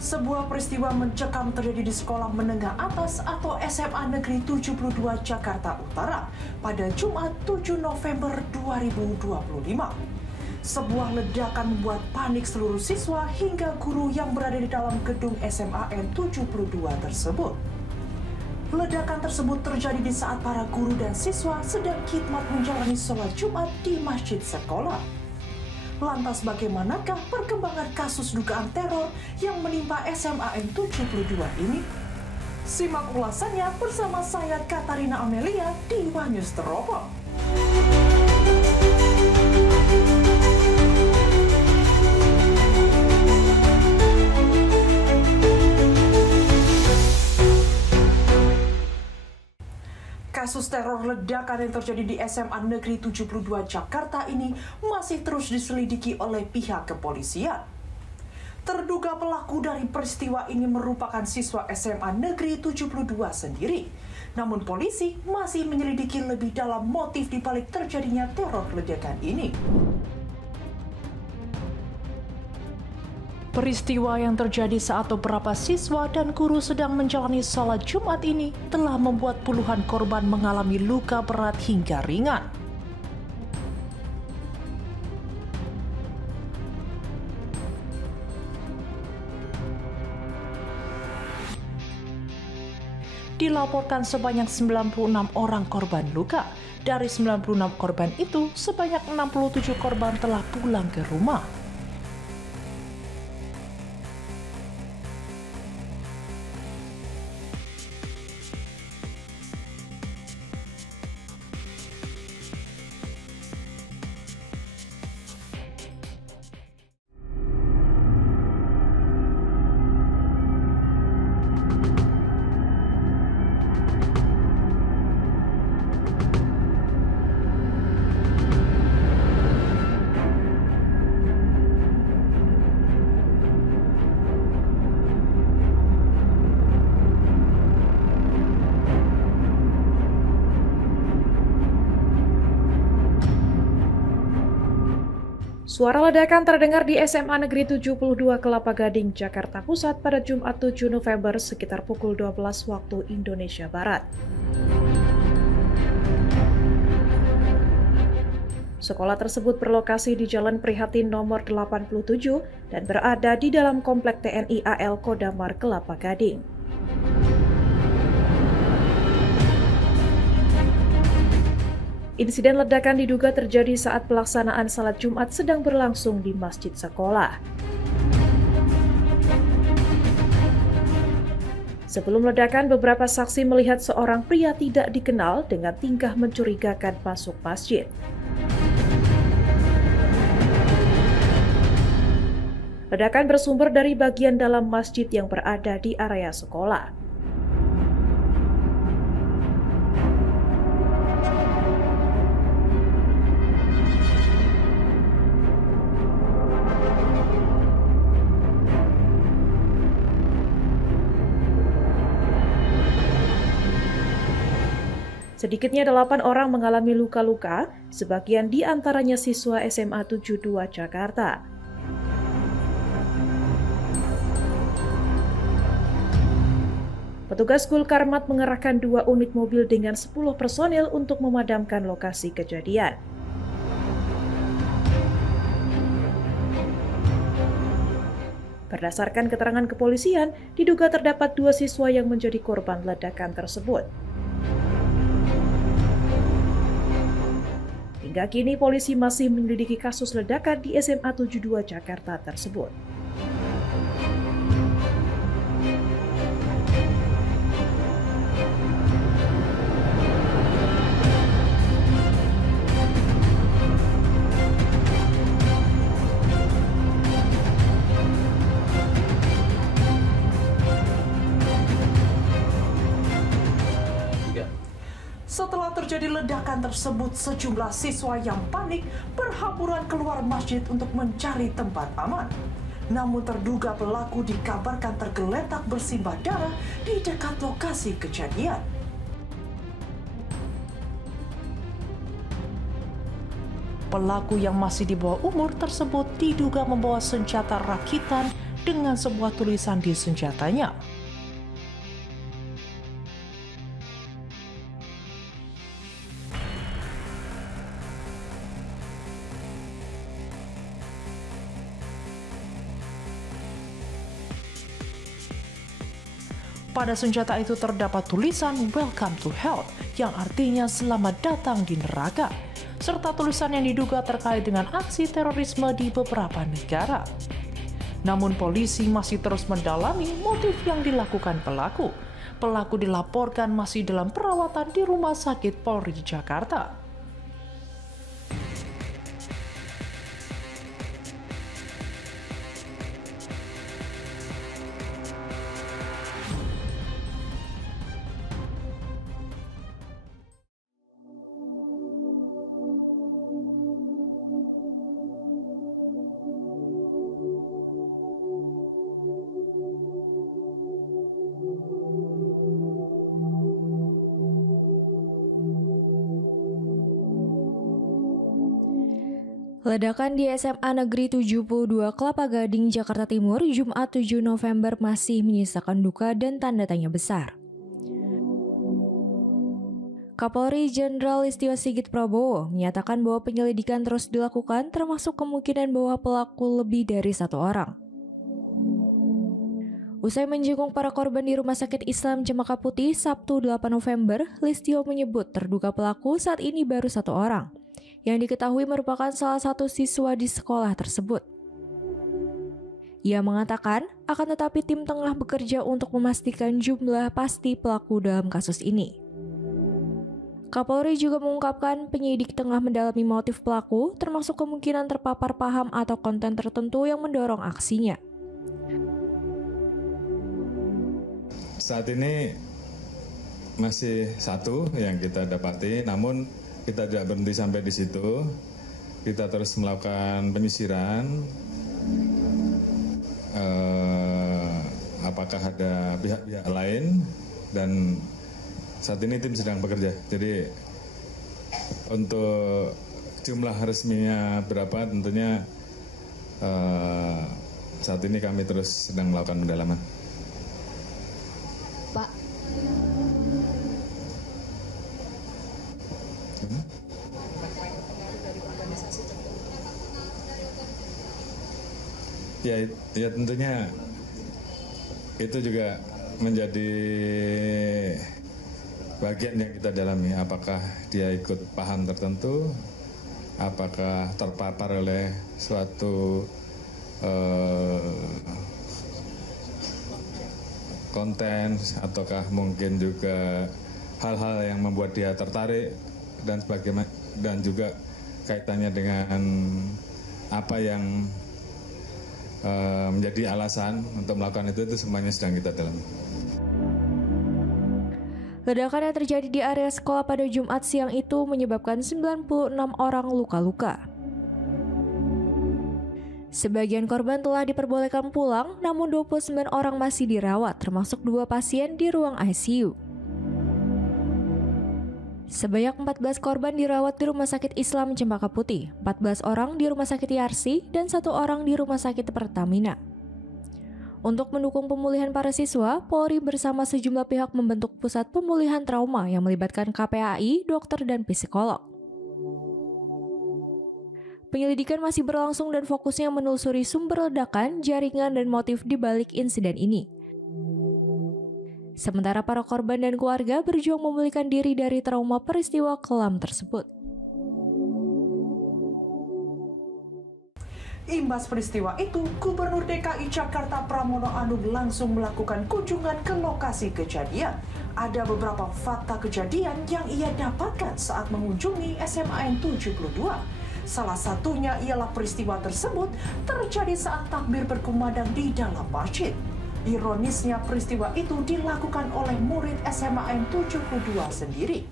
Sebuah peristiwa mencekam terjadi di Sekolah Menengah Atas atau SMA Negeri 72 Jakarta Utara pada Jumat 7 November 2025. Sebuah ledakan membuat panik seluruh siswa hingga guru yang berada di dalam gedung SMAN 72 tersebut. Ledakan tersebut terjadi di saat para guru dan siswa sedang khidmat menjalani sholat Jumat di masjid sekolah. Lantas bagaimanakah perkembangan kasus dugaan teror yang menimpa SMAN 72 ini? Simak ulasannya bersama saya Katarina Amelia di Wanyus Teropong. Kasus teror ledakan yang terjadi di SMA Negeri 72 Jakarta ini masih terus diselidiki oleh pihak kepolisian. Terduga pelaku dari peristiwa ini merupakan siswa SMA Negeri 72 sendiri. Namun polisi masih menyelidiki lebih dalam motif dibalik terjadinya teror ledakan ini. Peristiwa yang terjadi saat beberapa siswa dan guru sedang menjalani sholat Jumat ini telah membuat puluhan korban mengalami luka berat hingga ringan. Dilaporkan sebanyak 96 orang korban luka. Dari 96 korban itu, sebanyak 67 korban telah pulang ke rumah. Suara ledakan terdengar di SMA Negeri 72 Kelapa Gading, Jakarta Pusat pada Jumat 7 November sekitar pukul 12 waktu Indonesia Barat. Sekolah tersebut berlokasi di Jalan Prihatin nomor 87 dan berada di dalam Komplek TNI AL Kodamar, Kelapa Gading. Insiden ledakan diduga terjadi saat pelaksanaan salat Jumat sedang berlangsung di masjid sekolah. Sebelum ledakan, beberapa saksi melihat seorang pria tidak dikenal dengan tingkah mencurigakan masuk masjid. Ledakan bersumber dari bagian dalam masjid yang berada di area sekolah. Sedikitnya 8 orang mengalami luka-luka, sebagian di antaranya siswa SMA 72 Jakarta. Petugas Gulkarmat mengerahkan 2 unit mobil dengan 10 personil untuk memadamkan lokasi kejadian. Berdasarkan keterangan kepolisian, diduga terdapat 2 siswa yang menjadi korban ledakan tersebut. Hingga kini polisi masih menyelidiki kasus ledakan di SMA 72 Jakarta tersebut. Setelah terjadi ledakan tersebut, sejumlah siswa yang panik berhamburan keluar masjid untuk mencari tempat aman. Namun terduga pelaku dikabarkan tergeletak bersimbah darah di dekat lokasi kejadian. Pelaku yang masih di bawah umur tersebut diduga membawa senjata rakitan dengan sebuah tulisan di senjatanya. Pada senjata itu terdapat tulisan "Welcome to Hell" yang artinya selamat datang di neraka, serta tulisan yang diduga terkait dengan aksi terorisme di beberapa negara. Namun polisi masih terus mendalami motif yang dilakukan pelaku. Pelaku dilaporkan masih dalam perawatan di Rumah Sakit Polri Jakarta. Ledakan di SMA Negeri 72 Kelapa Gading, Jakarta Timur, Jumat 7 November masih menyisakan duka dan tanda tanya besar. Kapolri Jenderal Listio Sigit Prabowo menyatakan bahwa penyelidikan terus dilakukan termasuk kemungkinan bahwa pelaku lebih dari satu orang. Usai menjenguk para korban di Rumah Sakit Islam Cempaka Putih Sabtu 8 November, Listio menyebut terduga pelaku saat ini baru satu orang, yang diketahui merupakan salah satu siswa di sekolah tersebut. Ia mengatakan, akan tetapi tim tengah bekerja untuk memastikan jumlah pasti pelaku dalam kasus ini. Kapolri juga mengungkapkan penyidik tengah mendalami motif pelaku, termasuk kemungkinan terpapar paham atau konten tertentu yang mendorong aksinya. Saat ini masih satu yang kita dapati, namun kita tidak berhenti sampai di situ. Kita terus melakukan penyisiran. Apakah ada pihak-pihak lain, dan saat ini tim sedang bekerja. Jadi untuk jumlah resminya berapa tentunya saat ini kami terus sedang melakukan pendalaman. Pak. Ya tentunya itu juga menjadi bagian yang kita dalami. Apakah dia ikut paham tertentu, apakah terpapar oleh suatu konten, ataukah mungkin juga hal-hal yang membuat dia tertarik dan sebagainya, dan juga kaitannya dengan apa yang menjadi alasan untuk melakukan itu semuanya sedang kita dalami. Ledakan yang terjadi di area sekolah pada Jumat siang itu menyebabkan 96 orang luka-luka. Sebagian korban telah diperbolehkan pulang, namun 29 orang masih dirawat, termasuk 2 pasien di ruang ICU. Sebanyak 14 korban dirawat di Rumah Sakit Islam Cempaka Putih, 14 orang di Rumah Sakit Yarsi, dan 1 orang di Rumah Sakit Pertamina. Untuk mendukung pemulihan para siswa, Polri bersama sejumlah pihak membentuk pusat pemulihan trauma yang melibatkan KPAI, dokter, dan psikolog. Penyelidikan masih berlangsung dan fokusnya menelusuri sumber ledakan, jaringan, dan motif di balik insiden ini. Sementara para korban dan keluarga berjuang memulihkan diri dari trauma peristiwa kelam tersebut. Imbas peristiwa itu, Gubernur DKI Jakarta Pramono Anung langsung melakukan kunjungan ke lokasi kejadian. Ada beberapa fakta kejadian yang ia dapatkan saat mengunjungi SMAN 72. Salah satunya ialah peristiwa tersebut terjadi saat takbir berkumandang di dalam masjid. Ironisnya peristiwa itu dilakukan oleh murid SMAN 72 sendiri.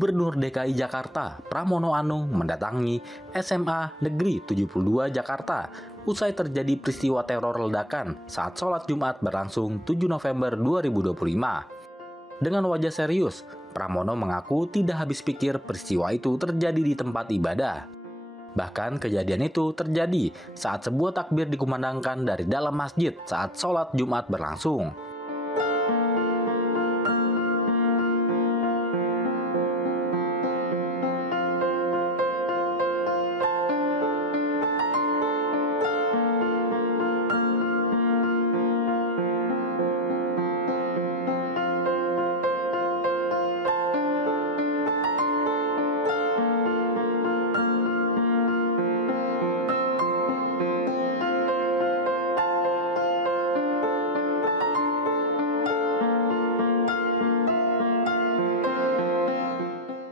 Gubernur DKI Jakarta Pramono Anung mendatangi SMA Negeri 72 Jakarta usai terjadi peristiwa teror ledakan saat sholat Jumat berlangsung 7 November 2025. Dengan wajah serius, Pramono mengaku tidak habis pikir peristiwa itu terjadi di tempat ibadah. Bahkan kejadian itu terjadi saat sebuah takbir dikumandangkan dari dalam masjid saat sholat Jumat berlangsung.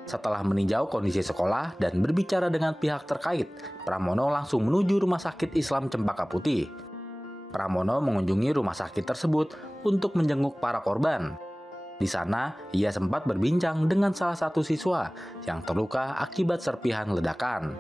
Setelah meninjau kondisi sekolah dan berbicara dengan pihak terkait, Pramono langsung menuju Rumah Sakit Islam Cempaka Putih. Pramono mengunjungi rumah sakit tersebut untuk menjenguk para korban. Di sana, ia sempat berbincang dengan salah satu siswa yang terluka akibat serpihan ledakan.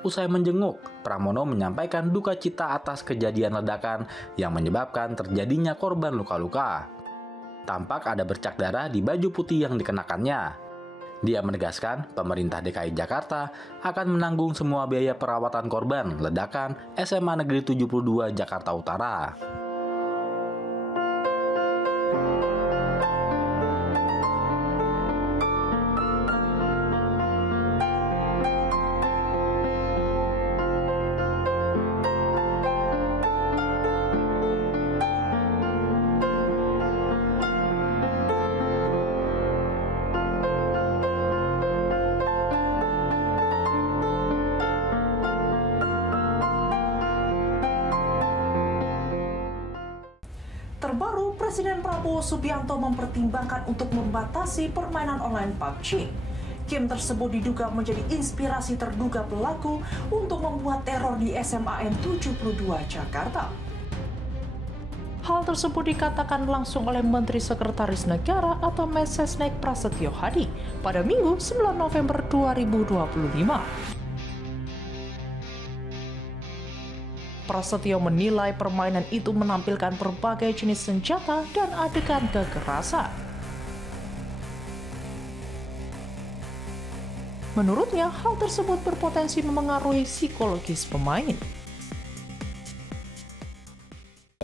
Usai menjenguk, Pramono menyampaikan duka cita atas kejadian ledakan yang menyebabkan terjadinya korban luka-luka. Tampak ada bercak darah di baju putih yang dikenakannya. Dia menegaskan pemerintah DKI Jakarta akan menanggung semua biaya perawatan korban ledakan SMA Negeri 72 Jakarta Utara. Terbaru, Presiden Prabowo Subianto mempertimbangkan untuk membatasi permainan online PUBG. Game tersebut diduga menjadi inspirasi terduga pelaku untuk membuat teror di SMAN 72 Jakarta. Hal tersebut dikatakan langsung oleh Menteri Sekretaris Negara atau Mensesnek Prasetyo Hadi pada Minggu 9 November 2025. Prasetyo menilai permainan itu menampilkan berbagai jenis senjata dan adegan kekerasan. Menurutnya, hal tersebut berpotensi memengaruhi psikologis pemain.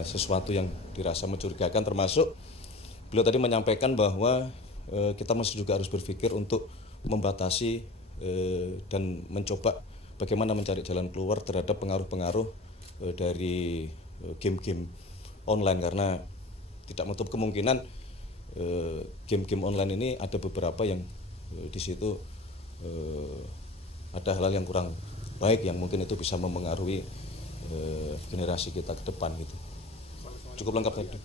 Sesuatu yang dirasa mencurigakan, termasuk beliau tadi menyampaikan bahwa kita masih juga harus berpikir untuk membatasi dan mencoba bagaimana mencari jalan keluar terhadap pengaruh-pengaruh dari game-game online, karena tidak menutup kemungkinan game-game online ini ada beberapa yang di situ ada hal yang kurang baik yang mungkin itu bisa memengaruhi generasi kita ke depan gitu. Cukup lengkap tadi.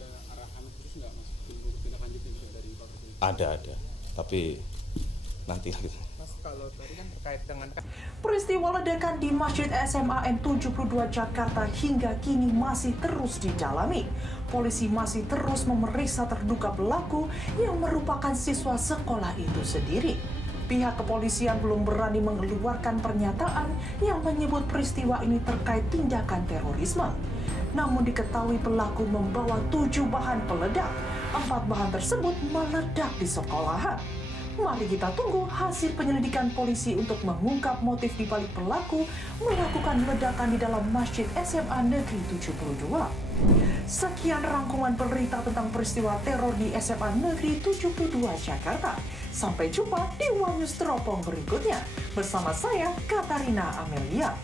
Ada, tapi nanti gitu. Kalau tadi kan terkait dengan peristiwa ledakan di Masjid SMAN 72 Jakarta hingga kini masih terus didalami. Polisi masih terus memeriksa terduga pelaku yang merupakan siswa sekolah itu sendiri. Pihak kepolisian belum berani mengeluarkan pernyataan yang menyebut peristiwa ini terkait tindakan terorisme. Namun diketahui pelaku membawa 7 bahan peledak. 4 bahan tersebut meledak di sekolahan. Mari kita tunggu hasil penyelidikan polisi untuk mengungkap motif dibalik pelaku melakukan ledakan di dalam Masjid SMA Negeri 72. Sekian rangkuman berita tentang peristiwa teror di SMA Negeri 72 Jakarta. Sampai jumpa di One News Teropong berikutnya. Bersama saya, Katarina Amelia.